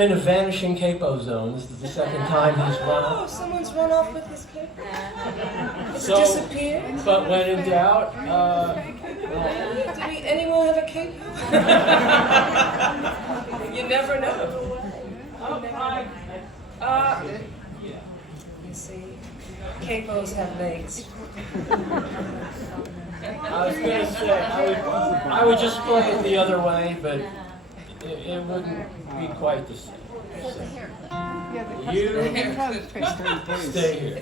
I'm in a vanishing capo zone. This is the second time he's run Oh, off. someone's run off with his capo. Has So, it disappeared? but when in doubt, Did anyone have a capo? You never know. You see, capos have legs. I was going to say, I would just play it the other way, but it wouldn't be quite the same. You stay here.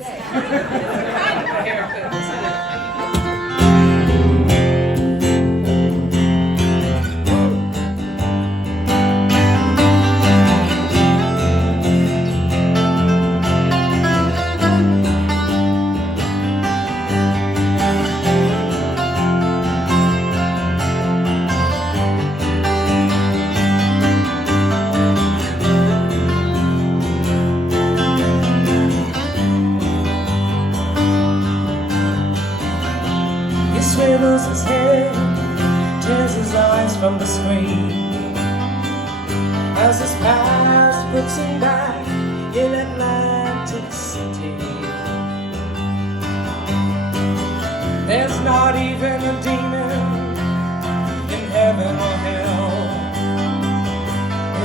Swivels his head, tears his eyes from the screen, as his past puts him back in Atlantic City. There's not even a demon in heaven or hell.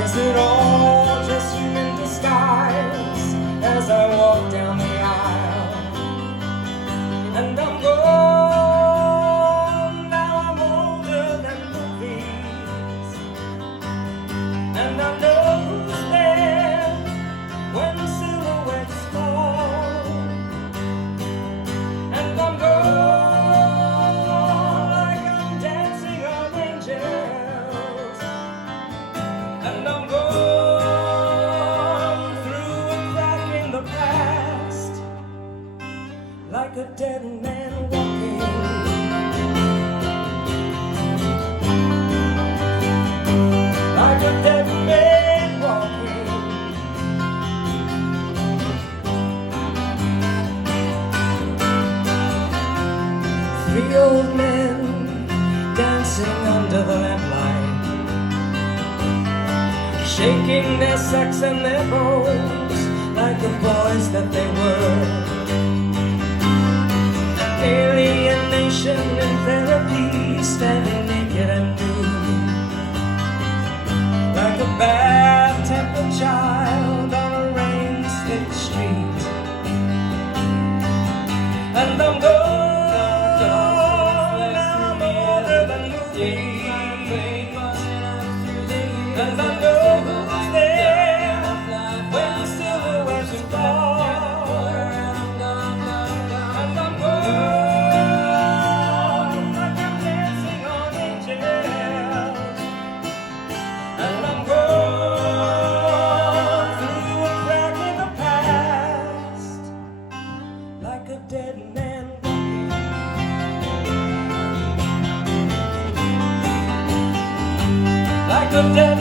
Is it all just human disguise as I walk down the aisle? And I'm going. And I know who's there when the silhouettes fall. And I'm gone like I'm dancing on angels. And I'm gone through a crack in the past, like a dead man walking. Like a dead man walking. Three old men dancing under the lamplight, shaking their sex and their bones like the boys that they were. Alienation in therapy, standing naked and nude, like a bad-tempered child on a rain-slick street. And I'm gone, now I'm older than movies. And I know who's there when the silhouettes fall. And I'm gone, like I'm dancing on angels. And I'm gone through a crack in the past, like a dead man walking. Like a dead